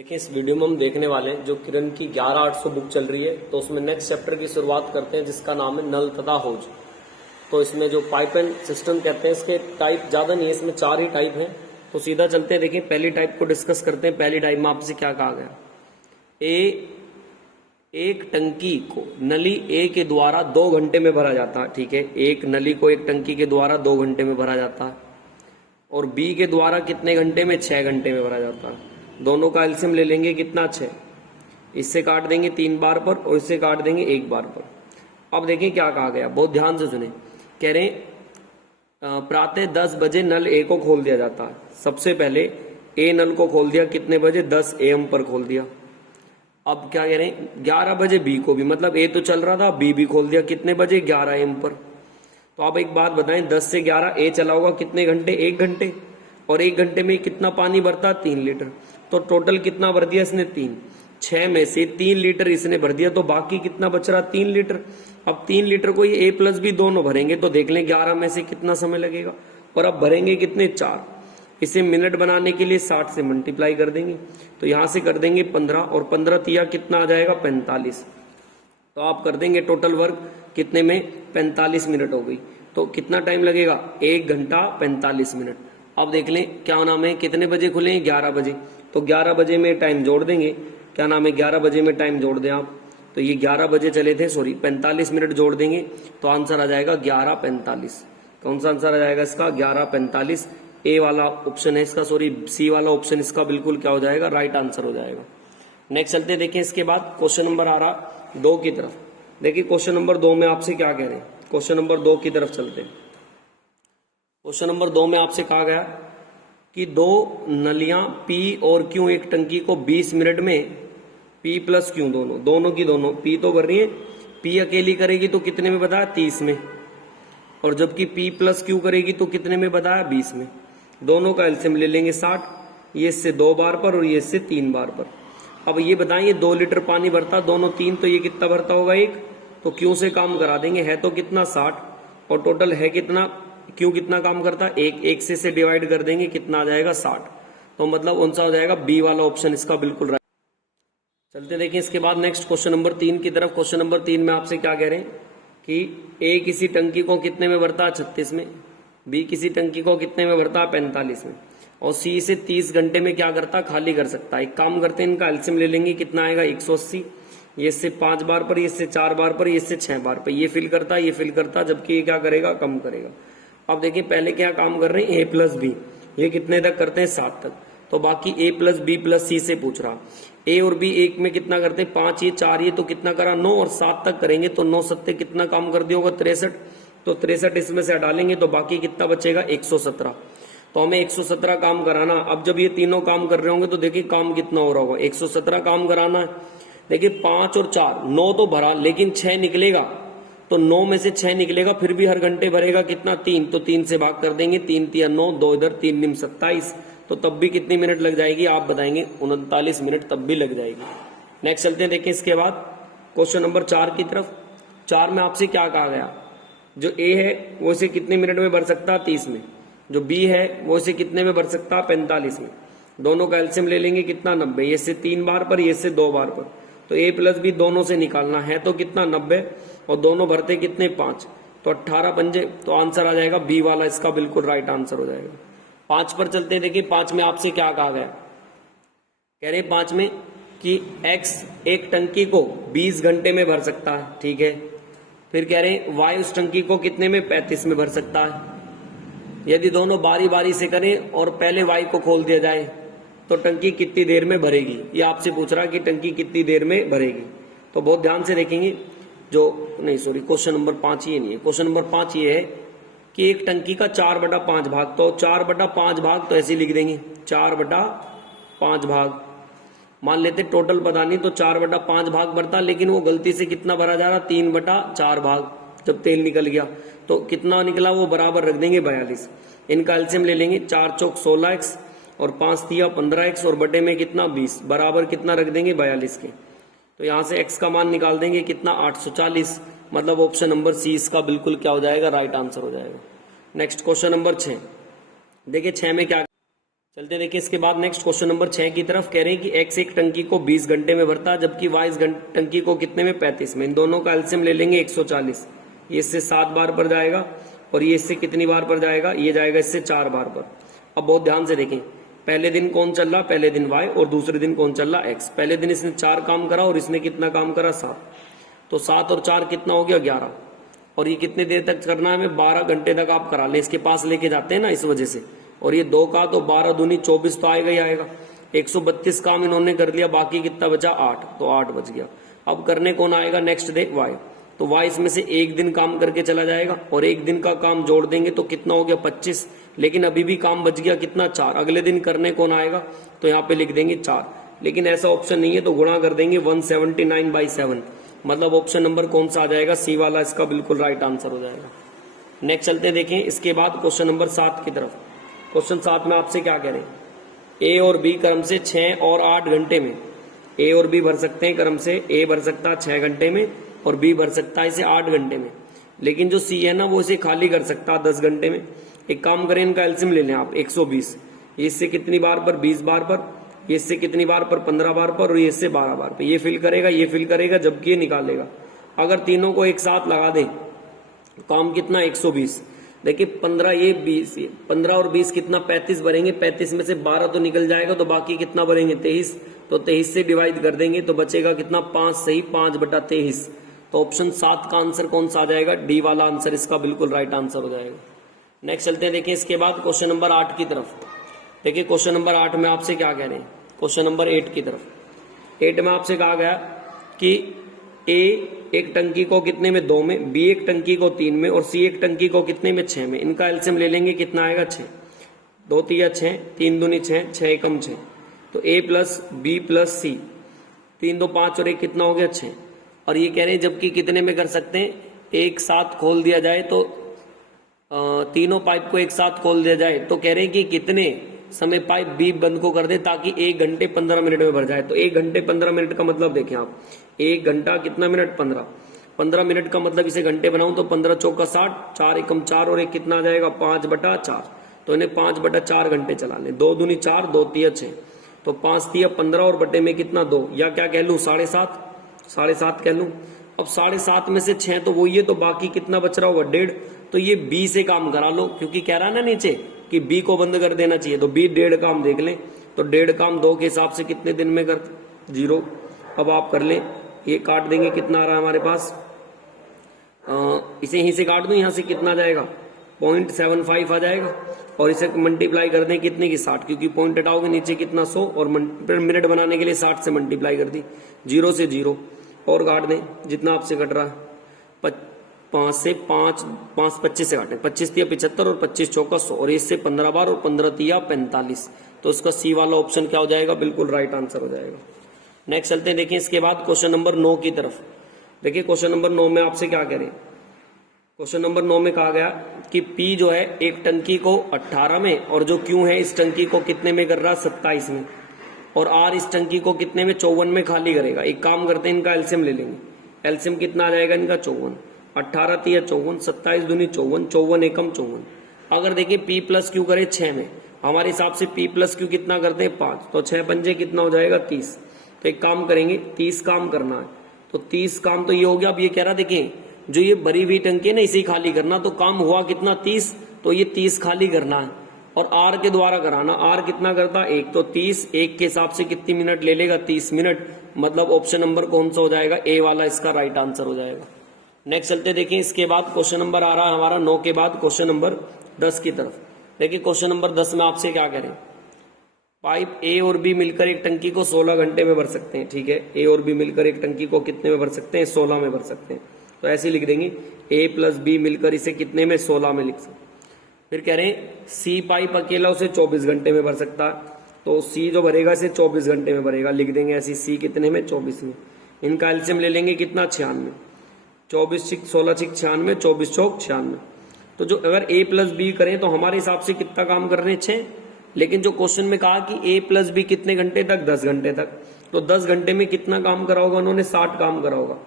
देखिए इस वीडियो में हम देखने वाले हैं जो किरण की 11800 बुक चल रही है, तो उसमें नेक्स्ट चैप्टर की शुरुआत करते हैं जिसका नाम है नल तथा हौज। तो इसमें जो पाइप एंड सिस्टम कहते हैं इसके टाइप ज्यादा नहीं है, इसमें 4 ही टाइप हैं। तो सीधा चलते हैं, देखिए पहली टाइप को डिस्कस करते हैं। पहली टाइप में आपसे क्या कहा गया, एक टंकी को नली ए के द्वारा 2 घंटे में भरा जाता है। ठीक है, एक नली को एक टंकी के द्वारा 2 घंटे में भरा जाता है, और बी के द्वारा कितने घंटे में, 6 घंटे में भरा जाता है। दोनों का एलसीएम ले लेंगे, कितना 6, इससे काट देंगे 3 बार पर और इससे काट देंगे 1 बार पर। अब देखिए क्या कहा गया, बहुत ध्यान से सुने। कह रहे प्रातः 10 बजे नल ए को खोल दिया जाता है। सबसे पहले ए नल को खोल दिया, कितने बजे, 10 AM पर खोल दिया। अब क्या कह रहे हैं, 11 बजे बी को भी, मतलब ए तो चल रहा था, बी भी खोल दिया, कितने बजे, 11 AM पर। तो आप एक बात बताएं, 10 से 11 ए चला होगा कितने घंटे, 1 घंटे, और 1 घंटे में कितना पानी भरता, 3 लीटर। तो टोटल कितना भर दिया इसने, 3। 6 में से 3 लीटर इसने भर दिया, तो बाकी कितना बच रहा, 3 लीटर। अब 3 लीटर को ये ए प्लस बी दोनों भरेंगे, तो देख लें 11 में से कितना समय लगेगा, और अब भरेंगे कितने, 4। इसे मिनट बनाने के लिए 60 से मल्टीप्लाई कर देंगे, तो यहां से कर देंगे 15, और 15 तिया कितना आ जाएगा, 45। तो आप कर देंगे टोटल वर्क कितने में, 45 मिनट हो गई। तो कितना टाइम लगेगा, 1 घंटा 45 मिनट। अब देख लें क्या नाम है, कितने बजे खुले, 11 बजे। तो 11 बजे में टाइम जोड़ देंगे, क्या नाम है, 11 बजे में टाइम जोड़ दें आप। तो ये 11 बजे चले थे, सॉरी 45 मिनट जोड़ देंगे, तो आंसर आ जाएगा 11:45। कौन सा आंसर आ जाएगा इसका, 11:45। ए वाला ऑप्शन है इसका, सॉरी सी वाला ऑप्शन इसका बिल्कुल क्या हो जाएगा, राइट आंसर हो जाएगा। नेक्स्ट चलते देखिए, इसके बाद क्वेश्चन नंबर आ रहा 2 की तरफ। देखिए क्वेश्चन नंबर 2 में आपसे क्या कह रहे हैं, क्वेश्चन नंबर 2 की तरफ चलते हैं। क्वेश्चन नंबर 2 में आपसे कहा गया कि 2 नलियां P और Q एक टंकी को 20 मिनट में, P प्लस Q दोनों की दोनों, P तो भर रही है, P अकेली करेगी तो कितने में बताया, 30 में, और जबकि P प्लस Q करेगी तो कितने में बताया, 20 में। दोनों का एलसीएम ले लेंगे 60, ये इससे 2 बार पर और ये इससे 3 बार पर। अब ये बताइए 2 लीटर पानी भरता, दोनों 3, तो ये कितना भरता होगा, 1। तो Q से काम करा देंगे, है तो कितना 60, और टोटल है कितना, Q कितना काम करता है, 1 से डिवाइड कर देंगे, कितना आ जाएगा, 60। तो मतलब कौन सा हो जाएगा, बी वाला ऑप्शन इसका बिल्कुल राइट। चलते देखिए इसके बाद नेक्स्ट क्वेश्चन नंबर 3 की तरफ। क्वेश्चन नंबर 3 में आपसे क्या कह रहे हैं कि ए किसी टंकी को कितने में भरता है, 36 में, बी किसी टंकी को कितने में भरता है, 45 में, और सी इसे 30 घंटे में क्या करता है, खाली कर सकता है। एक काम करते हैं, इनका एलसीएम ले लेंगे, कितना आएगा, 180। ये इससे 5 बार पर, ये इससे 4 बार पर, ये इससे 6 बार पर। ये फिल करता है, ये फिल करता है, जबकि ये क्या करेगा, कम करेगा। अब देखिए पहले क्या काम कर रहे हैं, ए प्लस बी, ये कितने तक करते हैं, 7 तक। तो बाकी ए प्लस बी प्लस सी से पूछ रहा, ए और बी एक में कितना करते हैं, 5, ये 4, ये तो कितना करा, 9, और 7 तक करेंगे तो 9 सत्ते कितना काम कर दिया होगा, 63। तो 63 इसमें से डालेंगे तो बाकी कितना बचेगा, 117। तो हमें 117 काम कराना। अब जब ये तीनों काम कर रहे होंगे तो देखिए काम कितना हो रहा होगा, 117 काम कराना है। देखिए 5 और 4, 9 तो भरा, लेकिन 6 निकलेगा, तो 9 में से 6 निकलेगा, फिर भी हर घंटे भरेगा कितना, 3। तो 3 से भाग कर देंगे, 3 तिया 9, 2 इधर, 3 निम 27। तो तब भी कितनी मिनट लग जाएगी, आप बताएंगे, 39 मिनट तब भी लग जाएगी। नेक्स्ट चलते हैं, देखिए इसके बाद क्वेश्चन नंबर 4 की तरफ। 4 में आपसे क्या कहा गया, जो ए है वो इसे कितने मिनट में भर सकता है, 30 में, जो बी है वो इसे कितने में भर सकता है, 45 में। दोनों का एलसीएम ले लेंगे, कितना, 90। ये से 3 बार पर, ये से 2 बार पर। तो ए प्लस बी दोनों से निकालना है, तो कितना, 90, और दोनों भरते कितने, 5। तो 18 पंजे, तो आंसर आ जाएगा बी वाला, इसका बिल्कुल राइट आंसर हो जाएगा। 5 पर चलते हैं, देखिए 5 में आपसे क्या कहा गया, कह रहे 5 में कि x एक टंकी को 20 घंटे में भर सकता है। ठीक है, फिर कह रहे हैं y उस टंकी को कितने में, 35 में भर सकता है। यदि दोनों बारी बारी से करें और पहले y को खोल दिया जाए तो टंकी कितनी देर में भरेगी, ये आपसे पूछ रहा है कि टंकी कितनी देर में भरेगी। तो बहुत ध्यान से देखेंगे, जो नहीं सॉरी क्वेश्चन नंबर 5 ये नहीं है, क्वेश्चन नंबर 5 ये है कि एक टंकी का 4/5 भाग, तो 4/5 भाग तो ऐसे लिख देंगे, 4/5 भाग। मान लेते टोटल पता नहीं, तो 4/5 भाग भरता, लेकिन वो गलती से कितना भरा जा रहा, 3/4 भाग, जब तेल निकल गया तो कितना निकला, वो बराबर रख देंगे 42। इनका एलसीएम ले लेंगे, 4 चौक 16x और 5 तिया 15x, और बटे में कितना, 20, बराबर कितना रख देंगे, 42 के। तो यहां से x का मान निकाल देंगे, कितना, 840। मतलब ऑप्शन नंबर सी इसका बिल्कुल क्या हो जाएगा, राइट आंसर हो जाएगा। नेक्स्ट क्वेश्चन नंबर 6, देखिए 6 में क्या, चलते देखिए इसके बाद नेक्स्ट क्वेश्चन नंबर 6 की तरफ। कह रहे हैं कि एक्स एक टंकी को 20 घंटे में भरता है, जबकि वाई इस टंकी को कितने में 35 में। इन दोनों का एलसीएम ले लेंगे 140। ये इससे 7 बार पर जाएगा और ये इससे कितनी बार पर जाएगा, ये जाएगा इससे 4 बार पर। अब बहुत ध्यान से देखें, पहले दिन कौन चल रहा, पहले दिन वाई, और दूसरे दिन कौन चल रहा, एक्स। पहले दिन इसने 4 काम करा और इसने कितना काम करा, 7। तो 7 और 4 कितना हो गया, 11। और ये कितने देर तक करना है हमें, 12 घंटे तक आप करा ले, इसके पास लेके जाते हैं ना इस वजह से। और ये 2 का तो 12 दूनी 24 तो आएगा ही आएगा। 132 काम इन्होंने कर लिया, बाकी कितना बचा, 8। तो 8 बच गया। अब करने कौन आएगा नेक्स्ट डे, वाई। तो वाई इसमें से एक दिन काम करके चला जाएगा और एक दिन का काम जोड़ देंगे तो कितना हो गया, 25। लेकिन अभी भी काम बच गया कितना, 4। अगले दिन करने कौन आएगा, तो यहाँ पे लिख देंगे 4। लेकिन ऐसा ऑप्शन नहीं है तो गुणा कर देंगे 179/7। मतलब ऑप्शन नंबर कौन सा आ जाएगा, सी वाला इसका बिल्कुल राइट आंसर हो जाएगा। नेक्स्ट चलते हैं देखें इसके बाद क्वेश्चन नंबर 7 की तरफ। क्वेश्चन 7 में आपसे क्या कह रहे हैं, ए और बी क्रम से 6 और 8 घंटे में। ए और बी भर सकते हैं क्रम से, ए भर सकता है 6 घंटे में और बी भर सकता है इसे 8 घंटे में। लेकिन जो सी है ना वो इसे खाली कर सकता है 10 घंटे में। एक काम करें, इनका एलसीएम ले लें आप 120। ये इससे कितनी बार पर, 20 बार पर। ये इससे कितनी बार पर, 15 बार पर। और ये इससे 12 बार पर। ये फिल करेगा, ये फिल करेगा, जबकि ये निकालेगा। अगर तीनों को एक साथ लगा दें, काम कितना, 120। देखिए 15 ये 20, 15 और 20 कितना, 35 भरेंगे। 35 में से 12 तो निकल जाएगा, तो बाकी कितना भरेंगे, 23। तो 23 से डिवाइड कर देंगे तो बचेगा कितना, 5 सही 5/23। तो ऑप्शन 7 का आंसर कौन सा आ जाएगा, डी वाला आंसर इसका बिल्कुल राइट आंसर हो जाएगा। नेक्स्ट चलते हैं देखिए इसके बाद क्वेश्चन नंबर 8 की तरफ। देखिए क्वेश्चन नंबर 8 में आपसे क्या कह रहे हैं, क्वेश्चन नंबर 8 की तरफ। 8 में आपसे कहा गया कि ए एक टंकी को कितने में, 2 में, बी एक टंकी को 3 में और सी एक टंकी को कितने में, 6 में। इनका एलसीएम ले लेंगे, कितना आएगा, 6। 2 तिया 6, 3 दूनी 6, 6 एकम 6। तो ए प्लस बी प्लस सी, 3 2 5 और 1 कितना हो गया, 6। और ये कह रहे हैं जबकि कितने में कर सकते हैं, एक साथ खोल दिया जाए तो तीनों पाइप को एक साथ खोल दिया जाए तो कह रहे हैं कि कितने समय पाइप बी बंद को कर दे ताकि 1 घंटे 15 मिनट में भर जाए। तो 1 घंटे 15 मिनट का मतलब देखें आप, 1 घंटा कितना मिनट, 15 मिनट का मतलब इसे घंटे बनाऊं तो 15 चौका 60, 4 एकम 4 और 1 कितना आ जाएगा, 5/4। तो इन्हें 5/4 घंटे चला लें। 2 दूनी 4, 2 तिया 6, तो 5 तिया 15 और बटे में कितना, 2, या क्या कह लूं, 7.5 कह लूं। अब 7.5 में से 6 तो वही है, तो बाकी कितना बच रहा होगा, 1.5। तो ये बी से काम करा लो, क्योंकि कह रहा है ना नीचे कि बी को बंद कर देना चाहिए। तो बी 1.5 काम देख लें, तो 1.5 काम 2 के हिसाब से कितने दिन में कर, 0। अब आप कर लें, ये काट देंगे, कितना आ रहा है हमारे पास, इसे यहीं से काट दूं, यहां से कितना आ जाएगा, 0.75 आ जाएगा। और इसे मल्टीप्लाई कर दें कितने की, 60, क्योंकि पॉइंट हटाओगे नीचे कितना, 100, और मिनट बनाने के लिए 60 से मल्टीप्लाई कर दी, 0 से 0 और काट दें जितना आपसे कट रहा है। 5 से 5, 5 25 से काटें, 25 तिया 75 और 25 चौका 100, और इससे 15 बार और 15 तिया 45। तो इसका सी वाला ऑप्शन क्या हो जाएगा, बिल्कुल राइट आंसर हो जाएगा। नेक्स्ट चलते हैं देखिए इसके बाद क्वेश्चन नंबर 9 की तरफ। देखिए क्वेश्चन नंबर 9 में आपसे क्या कह रहे हैं, क्वेश्चन नंबर 9 में कहा गया कि P जो है एक टंकी को 18 में और जो Q है इस टंकी को कितने में कर रहा है, 27 में, और R इस टंकी को कितने में, 54 में खाली करेगा। एक काम करते हैं, इनका एलसीएम ले लेंगे। एलसीएम कितना आ जाएगा इनका, 54। 18 तिया 54, 27 दूनी 54, 54 एकम 54। अगर देखिए P प्लस Q करे 6 में, हमारे हिसाब से P प्लस Q कितना करते हैं, 5। तो 6 पंजे कितना हो जाएगा, 30। तो एक काम करेंगे, 30 काम करना है। तो 30 काम तो ये हो गया। अब ये कह रहा देखिए जो ये भरी हुई टंकी है ना, इसे खाली करना, तो काम हुआ कितना, 30। तो ये 30 खाली करना है और आर के द्वारा कराना। आर कितना करता है, 1। तो 30 1 के हिसाब से कितनी मिनट ले लेगा, 30 मिनट। मतलब ऑप्शन नंबर कौन सा हो जाएगा, ए वाला इसका राइट आंसर हो जाएगा। नेक्स्ट चलते देखिए इसके बाद क्वेश्चन नंबर आ रहा है हमारा 9 के बाद क्वेश्चन नंबर 10 की तरफ। देखिए क्वेश्चन नंबर 10 में आपसे क्या करें, पाइप ए और बी मिलकर एक टंकी को 16 घंटे में भर सकते हैं। ठीक है, ए और बी मिलकर एक टंकी को कितने में भर सकते हैं, 16 में भर सकते हैं। तो ऐसे लिख देंगे, ए प्लस बी मिलकर इसे कितने में, 16 में लिख सकते। फिर कह रहे हैं सी पाइप अकेला उसे 24 घंटे में भर सकता है। तो सी जो भरेगा इसे 24 घंटे में भरेगा, लिख देंगे ऐसी, सी कितने में, 24 में। इनका एलसीएम ले लेंगे कितना, 96। 24 6 16 6 96, 24 चौक 96। तो जो अगर ए प्लस बी करें तो हमारे हिसाब से कितना काम कर रहे हैं, 6। लेकिन जो क्वेश्चन में कहा कि ए प्लस बी कितने घंटे तक, 10 घंटे तक। तो 10 घंटे में कितना काम करा होगा उन्होंने, 60 काम करा होगा।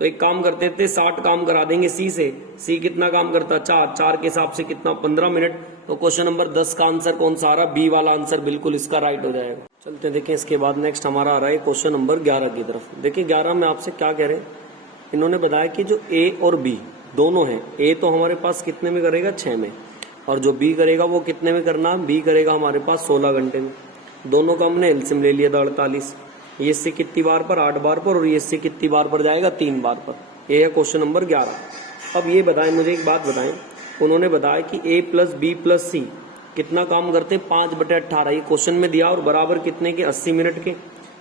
तो एक काम करते थे, 60 काम करा देंगे सी से। सी कितना काम करता? 4, 4 के हिसाब से कितना? 15 मिनट। तो क्वेश्चन नंबर 10 का आंसर कौन सा आ रहा? बी वाला आंसर बिल्कुल इसका राइट हो जाएगा। चलते देखें इसके बाद नेक्स्ट हमारा आ रहा है क्वेश्चन नंबर 11 की तरफ। देखिए 11 में आपसे क्या कह रहे हैं, इन्होंने बताया कि जो ए और बी दोनों हैं, ए तो हमारे पास कितने में करेगा? 6 में, और जो बी करेगा वो कितने में करना? बी करेगा हमारे पास 16 घंटे में। दोनों का हमने एलसीएम ले लिया था 48। ये इससे कितनी बार पर? 8 बार पर, और ये इससे कितनी बार पर जाएगा? 3 बार पर। ये है क्वेश्चन नंबर 11। अब ये बताएं, मुझे एक बात बताएं, उन्होंने बताया कि ए प्लस बी प्लस सी कितना काम करते हैं? 5/18। ये क्वेश्चन में दिया, और बराबर कितने के? 80 मिनट के।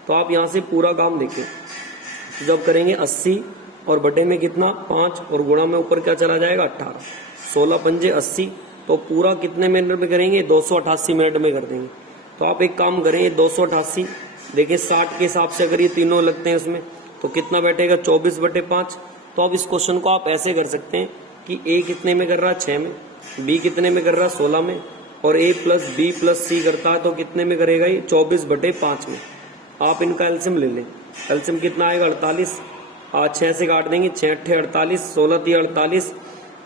तो आप यहाँ से पूरा काम देखें, जब करेंगे 80 और बटे में कितना? 5, और गुणा में ऊपर क्या चला जाएगा? 18। 16 पंजे 80, तो पूरा कितने मिनट में करेंगे? 288 मिनट में कर देंगे। तो आप एक काम करें, 288 देखिए 60 के हिसाब से अगर ये तीनों लगते हैं इसमें, तो कितना बैठेगा? 24/5। तो अब इस क्वेश्चन को आप ऐसे कर सकते हैं कि ए कितने में कर रहा है? 6 में, बी कितने में कर रहा है? 16 में, और ए प्लस बी प्लस सी करता है तो कितने में करेगा? ये 24/5 में। आप इनका एलसीएम ले लें। एलसीएम कितना आएगा? 48। आज 6 से काट देंगे, 6 8 48, 16 3 48,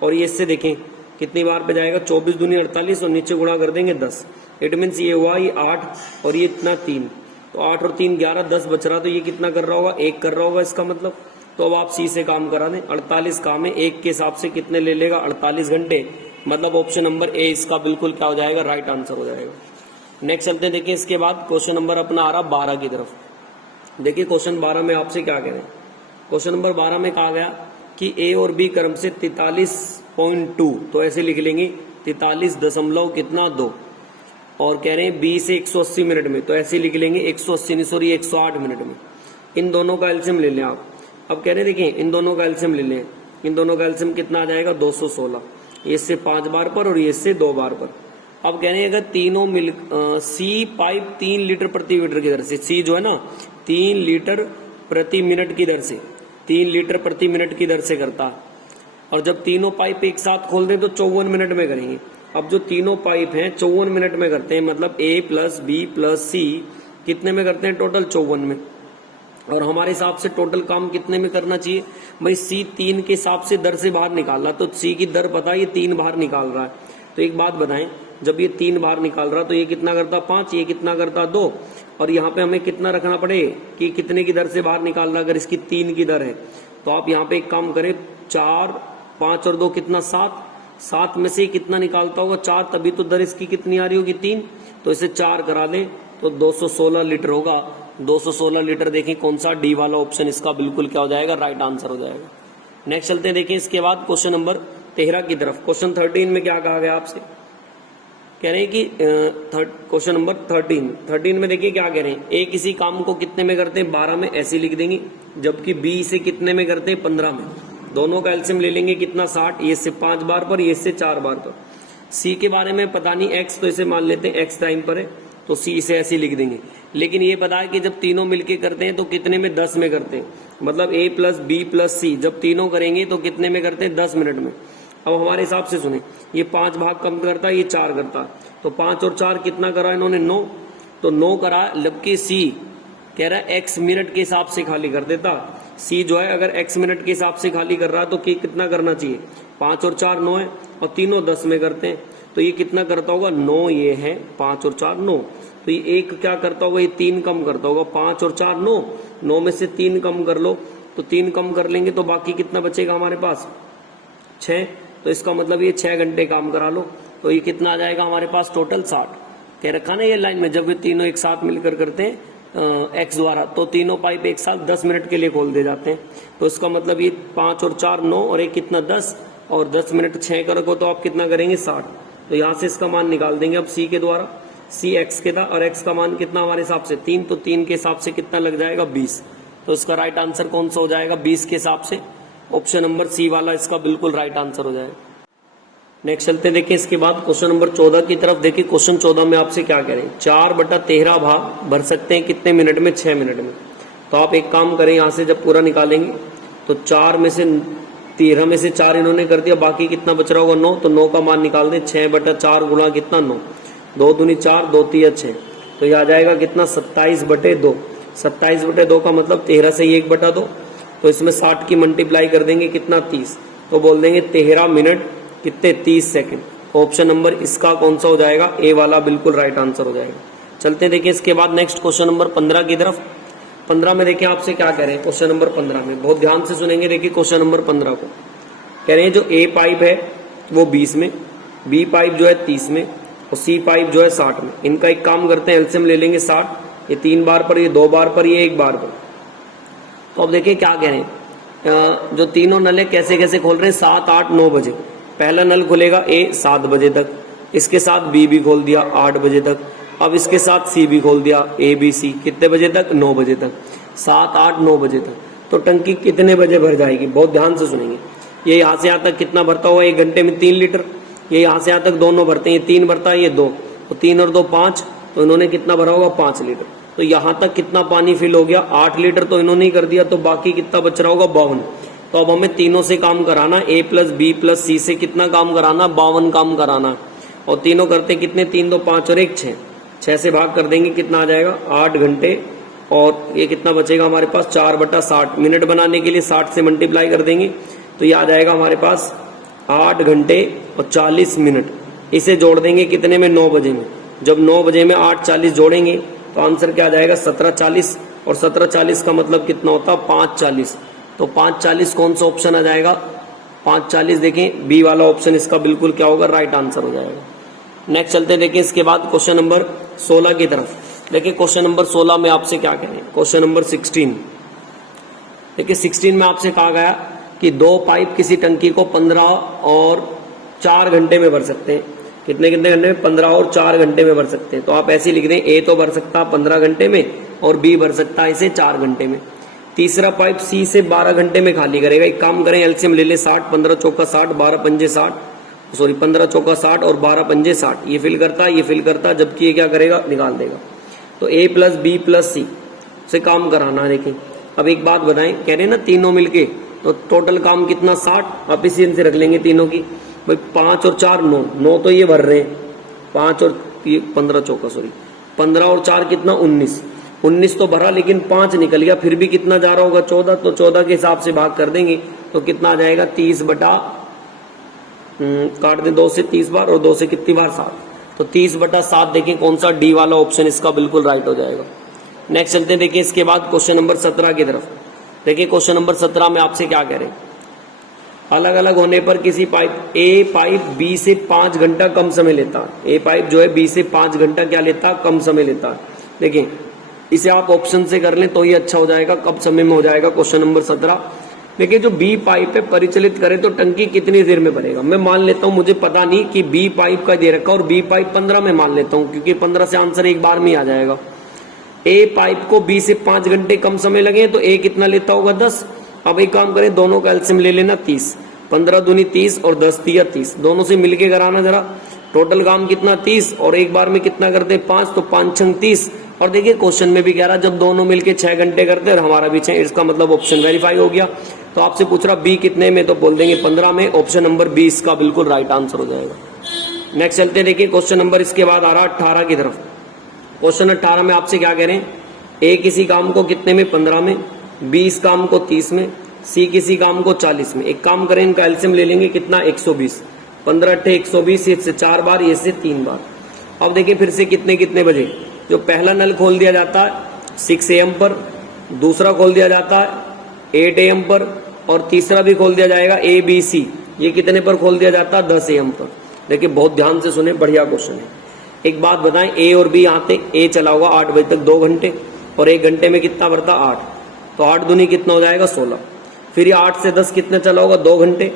और ये इससे देखें कितनी बार पे जाएगा? 24 दूनी 48, और नीचे गुणा कर देंगे 10। इट मीन्स ये हुआ ये 8 और ये इतना 3, तो 8 और 3 11, 10 बच रहा। तो ये कितना कर रहा होगा? 1 कर रहा होगा इसका मतलब। तो अब आप सी से काम करा दें। 48 काम है, 1 के हिसाब से कितने ले लेगा? 48 घंटे। मतलब ऑप्शन नंबर ए इसका बिल्कुल क्या हो जाएगा? राइट आंसर हो जाएगा। नेक्स्ट चलते हैं, देखिए इसके बाद क्वेश्चन नंबर अपना आ रहा 12 की तरफ। देखिए क्वेश्चन 12 में आपसे क्या कह रहे हैं। क्वेश्चन नंबर 12 में कहा गया कि ए और बी क्रम से 43.2, तो ऐसे लिख लेंगे 43 दशमलव कितना 2, और कह रहे हैं बी से 180 मिनट में, तो ऐसे लिख लेंगे 180 नहीं सॉरी 108 मिनट में। इन दोनों का एलसीएम ले लें आप। अब कह रहे हैं देखिए इन दोनों का एलसीएम ले लें। इन दोनों का एलसीएम कितना आ जाएगा? 216। ये इससे 5 बार पर और ये इससे 2 बार पर। अब कह रहे हैं अगर तीनों मिल सी पाइप 3 लीटर प्रति मीटर की दर से, सी जो है ना 3 लीटर प्रति मिनट की दर से, 3 लीटर प्रति मिनट की दर से करता है, और जब तीनों पाइप एक साथ खोल दें तो 54 मिनट में करेंगे। अब जो तीनों पाइप हैं 54 मिनट में करते हैं, मतलब ए प्लस बी प्लस सी कितने में करते हैं? टोटल 54 में। और हमारे हिसाब से टोटल काम कितने में करना चाहिए भाई? सी 3 के हिसाब से दर से बाहर निकाल रहा, तो सी की दर पता है, ये 3 बाहर निकाल रहा है। तो एक बात बताएं, जब ये 3 बाहर निकाल रहा तो ये कितना करता? 5, ये कितना करता? 2, और यहाँ पे हमें कितना रखना पड़े कि कितने की दर से बाहर निकाल रहा? अगर इसकी 3 की दर है तो आप यहाँ पे एक काम करें, 4 5 और 2 कितना? 7, 7 में से कितना निकालता होगा? 4, तभी तो दर इसकी कितनी आ रही होगी? 3, तो इसे 4 करा दें तो 216 लीटर होगा। 216 लीटर देखें कौन सा? डी वाला ऑप्शन इसका बिल्कुल क्या हो जाएगा? राइट आंसर हो जाएगा। नेक्स्ट चलते हैं, देखिए इसके बाद क्वेश्चन नंबर 13 की तरफ। क्वेश्चन 13 में क्या कहा गया आपसे? कह रहे हैं कि क्वेश्चन नंबर 13 में देखिए क्या कह रहे हैं, ए किसी काम को कितने में करते हैं? 12 में, ऐसे लिख देंगे, जबकि बी इसे कितने में करते हैं? 15 में। दोनों का एलसीएम ले लेंगे कितना? 60, ये इससे 5 बार पर, ये इससे 4 बार पर। सी के बारे में पता नहीं, एक्स तो इसे मान लेते हैं एक्स टाइम पर है, तो सी इसे ऐसे लिख देंगे। लेकिन ये पता है कि जब तीनों मिलके करते हैं तो कितने में? 10 में करते हैं। मतलब ए प्लस बी प्लस सी जब तीनों करेंगे तो कितने में करते हैं? 10 मिनट में। अब हमारे हिसाब से सुने, ये 5 भाग कम करता है, ये 4 करता, तो 5 और 4 कितना करा इन्होंने? 9, तो 9 करा। जबकि सी कह रहा है एक्स मिनट के हिसाब से खाली कर देता। सी जो है अगर एक्स मिनट के हिसाब से खाली कर रहा है तो कितना करना चाहिए? 5 और 4 9 है, और तीनों 10 में करते हैं, तो ये कितना करता होगा? 9 ये है, 5 और 4 9, तो ये एक क्या करता होगा? ये 3 कम करता होगा। 5 और 4 9, 9 में से 3 कम कर लो, तो 3 कम कर लेंगे तो बाकी कितना बचेगा हमारे पास? 6, तो इसका मतलब ये 6 घंटे काम करा लो, तो ये कितना आ जाएगा हमारे पास? टोटल 60 कह रखा ना ये लाइन में। जब ये तीनों एक साथ मिलकर करते हैं एक्स द्वारा, तो तीनों पाइप एक साथ 10 मिनट के लिए खोल दे जाते हैं, तो इसका मतलब ये 5 और 4 9, और एक कितना? 10, और 10 मिनट 6 का रखो तो आप कितना करेंगे? 60। तो यहाँ से इसका मान निकाल देंगे अब सी के द्वारा। सी एक्स के था, और एक्स का मान कितना हमारे हिसाब से? 3, तो 3 के हिसाब से कितना लग जाएगा? 20। तो इसका राइट आंसर कौन सा हो जाएगा? 20 के हिसाब से ऑप्शन नंबर सी वाला इसका बिल्कुल राइट आंसर हो जाएगा। नेक्स्ट चलते हैं, देखिए इसके बाद क्वेश्चन नंबर 14 की तरफ। देखिए क्वेश्चन 14 में आपसे क्या कह रहे हैं? 4/13 भाग भर सकते हैं कितने मिनट में? 6 मिनट में। तो आप एक काम करें, यहाँ से जब पूरा निकालेंगे तो 4 में से 13 में से 4 इन्होंने कर दिया, बाकी कितना बच रहा होगा? 9, तो 9 का मान निकाल दें। 6/4 गुणा कितना? 9, 2 दूनी 4, 2 3 6, तो ये आ जाएगा कितना? 27/2। 27/2 का मतलब 13 से 1/2, तो इसमें 60 की मल्टीप्लाई कर देंगे कितना 30, तो बोल देंगे 13 मिनट कितने 30 सेकंड। ऑप्शन नंबर इसका कौन सा हो जाएगा, ए वाला बिल्कुल राइट आंसर हो जाएगा। चलते देखिए इसके बाद नेक्स्ट क्वेश्चन नंबर 15 की तरफ। 15 में देखिए आपसे क्या कह रहे हैं, क्वेश्चन नंबर 15 में बहुत ध्यान से सुनेंगे। देखिए क्वेश्चन नंबर 15 को कह रहे हैं जो ए पाइप है वो 20 में, बी पाइप जो है 30 में और सी पाइप जो है 60 में। इनका एक काम करते हैं, एलसीएम ले लेंगे 60, ये 3 बार पर, ये 2 बार पर, ये 1 बार पर। तो अब देखिए क्या कह रहे हैं, जो तीनों नल है कैसे कैसे खोल रहे हैं, 7, 8, 9 बजे। पहला नल खुलेगा ए 7 बजे तक, इसके साथ बी भी खोल दिया 8 बजे तक, अब इसके साथ सी भी खोल दिया, ए बी सी, कितने बजे तक, 9 बजे तक, 7, 8, 9 बजे तक। तो टंकी कितने बजे भर जाएगी, बहुत ध्यान से सुनेंगे। ये यहाँ से यहाँ तक कितना भरता हुआ, 1 घंटे में 3 लीटर। ये यहाँ से यहाँ तक दोनों भरते हैं, ये 3 भरता है, ये 2, तो 3 और 2 5, तो इन्होंने कितना भरा होगा 5 लीटर। तो यहाँ तक कितना पानी फिल हो गया, 8 लीटर तो इन्होंने ही कर दिया, तो बाकी कितना बच रहा होगा 52। तो अब हमें तीनों से काम कराना, ए प्लस बी प्लस सी से कितना काम कराना, 52 काम कराना। और तीनों करते कितने, 3, 2, 5 और 1 6, 6 से भाग कर देंगे कितना आ जाएगा 8 घंटे। और ये कितना बचेगा हमारे पास 4/60। मिनट बनाने के लिए 60 से मल्टीप्लाई कर देंगे तो ये आ जाएगा हमारे पास 8 घंटे और 40 मिनट। इसे जोड़ देंगे कितने में, 9 बजे में। जब 9 बजे में 8:40 जोड़ेंगे तो आंसर क्या आ जाएगा 17:40, और 17:40 का मतलब कितना होता है 5:40। तो 5:40 कौन सा ऑप्शन आ जाएगा, 5:40 देखें बी वाला ऑप्शन इसका बिल्कुल क्या होगा, राइट आंसर हो जाएगा। नेक्स्ट चलते देखें इसके बाद क्वेश्चन नंबर 16 की तरफ। देखिए क्वेश्चन नंबर 16 में आपसे क्या कह रहे हैं, क्वेश्चन नंबर 16। देखिए 16 में आपसे कहा गया कि 2 पाइप किसी टंकी को 15 और 4 घंटे में भर सकते हैं। कितने कितने घंटे में, 15 और 4 घंटे में भर सकते हैं। तो आप ऐसे लिख दें, ए तो भर सकता है 15 घंटे में और बी भर सकता है इसे 4 घंटे में। तीसरा पाइप सी से 12 घंटे में खाली करेगा। एक काम करें, एलसीएम ले ले 60, 15 चौका 60, 12 पंजे 60, सॉरी 15 चौका 60 और 12 पंजे 60। ये फिल करता है, ये फिल करता है, जबकि ये क्या करेगा, निकाल देगा। तो ए प्लस बी प्लस सी से काम कराना है। देखिए अब एक बात बताएं, कह रहे हैं ना तीनों मिलके, तो टोटल काम कितना 60। आप इसी से रख लेंगे तीनों की, भाई 5 और 4 9, 9 तो ये भर रहे हैं, 5 और 15 चौका सॉरी 15 और 4 कितना 19, 19 तो भरा लेकिन 5 निकल गया, फिर भी कितना जा रहा होगा 14। तो 14 के हिसाब से भाग कर देंगे तो कितना आ जाएगा 30 बटा काट दे 2 से 30 बार और 2 से कितनी बार 7, तो 30/7। देखिए कौन सा डी वाला ऑप्शन इसका बिल्कुल राइट हो जाएगा। नेक्स्ट चलते हैं देखिए इसके बाद क्वेश्चन नंबर 17 की तरफ। देखिए क्वेश्चन नंबर 17 में आपसे क्या कह रहे हैं, अलग अलग होने पर किसी पाइप ए पाइप बी से 5 घंटा कम समय लेता है। ए पाइप जो है बी से 5 घंटा क्या लेता है, कम समय लेता है। देखिए इसे आप ऑप्शन से कर लें तो ये अच्छा हो जाएगा, कब समय में हो जाएगा क्वेश्चन नंबर 17। देखिए जो बी पाइप है परिचालित करे तो टंकी कितनी देर में भरेगा। मैं मान लेता हूं, मुझे पता नहीं कि बी पाइप का दे रखा और बी पाइप 15 में मान लेता हूं, क्योंकि 15 से आंसर एक बार में आ जाएगा। ए पाइप को बी से 5 घंटे कम समय लगे तो ए कितना लेता होगा 10। अब एक काम करें, दोनों का एलसीएम ले लेना 30, 15 दूनी 30 और 10 तिया 30, दोनों से मिलके कराना जरा। टोटल काम कितना 30 और एक बार में कितना करते 5, तो 5 छंग 30। और देखिए क्वेश्चन में भी कह रहा जब दोनों मिलके 6 घंटे करते और हमारा भी 6, इसका मतलब ऑप्शन वेरीफाई हो गया। तो आपसे पूछ रहा बी कितने में, तो बोल देंगे 15 में। ऑप्शन नंबर 20 का बिल्कुल राइट आंसर हो जाएगा। नेक्स्ट चलते देखिए क्वेश्चन नंबर इसके बाद आ रहा 18 की तरफ। क्वेश्चन 18 में आपसे क्या कह रहे हैं, ए किसी काम को कितने में 15 में, बी इस काम को 30 में, सी किसी काम को 40 में। एक काम करें, इनका एलसीएम ले लेंगे कितना 120, 15 × 120, इससे 4 बार, ये से 3 बार। अब देखिए फिर से कितने कितने बजे, जो पहला नल खोल दिया जाता है 6 AM पर, दूसरा खोल दिया जाता है 8 AM पर और तीसरा भी खोल दिया जाएगा ABC। ये कितने पर खोल दिया जाता है 10 AM पर। देखिए बहुत ध्यान से सुने, बढ़िया क्वेश्चन है। एक बात बताएं, ए और बी आते, ए चला होगा 8 बजे तक 2 घंटे और 1 घंटे में कितना बढ़ता 8, तो 8 दूनी कितना हो जाएगा 16। फिर ये 8 से 10 कितना चला होगा 2 घंटे,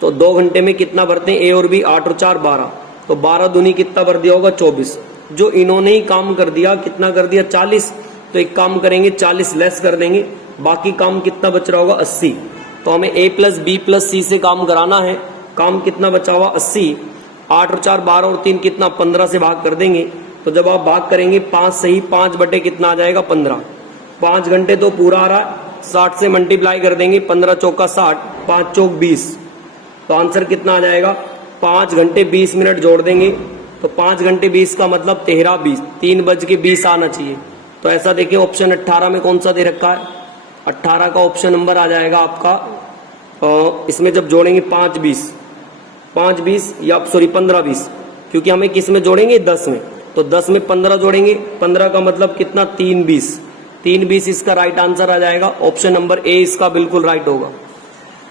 तो 2 घंटे में कितना भरते हैं ए और बी, 8 और 4 12, तो 12 दूनी कितना भर दिया होगा 24। जो इन्होंने ही काम कर दिया कितना कर दिया 40, तो एक काम करेंगे 40 लेस कर देंगे, बाकी काम कितना बच रहा होगा 80। तो हमें ए प्लस बी प्लस सी से काम कराना है, काम कितना बचा हुआ 80, 8 और 4 12 और 3 कितना 15 से भाग कर देंगे। तो जब आप भाग करेंगे 5 सही 5 बटे कितना आ जाएगा 15, 5 घंटे तो पूरा आ रहा है, 60 से मल्टीप्लाई कर देंगे, 15 चौका 60, 5 चौक 20, तो आंसर कितना आ जाएगा 5 घंटे 20 मिनट जोड़ देंगे, तो 5 घंटे 20 का मतलब 13 20, 3 बज के 20 आना चाहिए। तो ऐसा देखिए ऑप्शन 18 में कौन सा दे रखा है, 18 का ऑप्शन नंबर आ जाएगा आपका, इसमें जब जोड़ेंगे 5 20 या सॉरी 15 20, क्योंकि हमें किस में जोड़ेंगे 10 में, तो 10 में 15 जोड़ेंगे, 15 का मतलब कितना 3 20 इसका राइट आंसर आ जाएगा। ऑप्शन नंबर ए इसका बिल्कुल राइट होगा।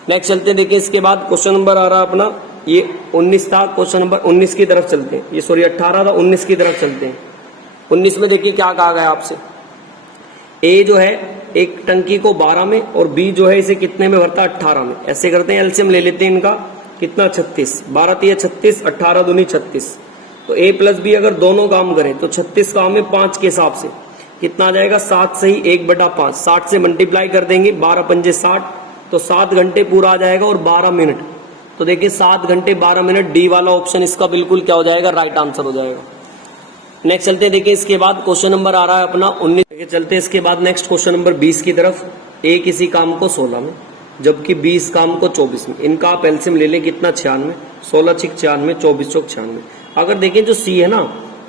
नेक्स्ट चलते हैं, देखिए इसके बाद क्वेश्चन नंबर आ रहा है अपना, ये 19 था, क्वेश्चन नंबर 19 की तरफ चलते हैं, ये सॉरी 18 था, 19 की तरफ चलते हैं। 19 में देखिए क्या कहा गया आपसे, ए जो है एक टंकी को 12 में और बी जो है इसे कितने में भरता है 18 में। ऐसे करते हैं, एलसीएम ले लेते हैं इनका, कितना 36, 12 तिया 36, 18 दूनी 36, तो ए प्लस बी अगर दोनों काम करें तो 36 काम है 5 के हिसाब से कितना आ जाएगा 7 सही 1/5, 60 से मल्टीप्लाई कर देंगे, 12 पंजे 60, तो 7 घंटे पूरा आ जाएगा और 12 मिनट। तो देखिए 7 घंटे 12 मिनट, डी वाला ऑप्शन इसका बिल्कुल क्या हो जाएगा, राइट आंसर हो जाएगा। नेक्स्ट चलते हैं, देखिए इसके बाद क्वेश्चन नंबर आ रहा है अपना 19। देखिए चलते हैं इसके बाद नेक्स्ट क्वेश्चन नंबर 20 की तरफ। ए किसी काम को 16 में जबकि 20 काम को 24 में, इनका आप एलसीएम ले लें कितना 96, 16 6 96, 24 चौक 96। अगर देखें जो सी है ना,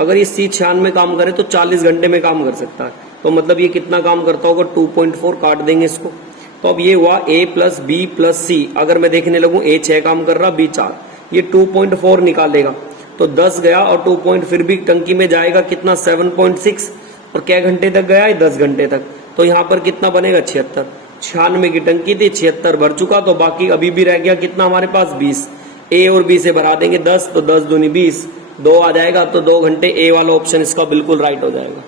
अगर ये सी 96 में काम करे तो 40 घंटे में काम कर सकता है, तो मतलब ये कितना काम करता होगा 2.4, काट देंगे इसको। तो अब ये हुआ ए प्लस बी प्लस सी, अगर मैं देखने लगूं ए 6 काम कर रहा बी 4, ये 2.4 निकालेगा, तो 10 गया और 2 पॉइंट फिर भी टंकी में जाएगा कितना 7.6, और क्या घंटे तक गया है 10 घंटे तक, तो यहाँ पर कितना बनेगा 76। 96 की टंकी थी, 76 भर चुका, तो बाकी अभी भी रह गया कितना हमारे पास 20। ए और बी से भरा देंगे 10, तो 10 दूनी 20, 2 आ जाएगा, तो 2 घंटे, ए वाला ऑप्शन इसका बिल्कुल राइट हो जाएगा।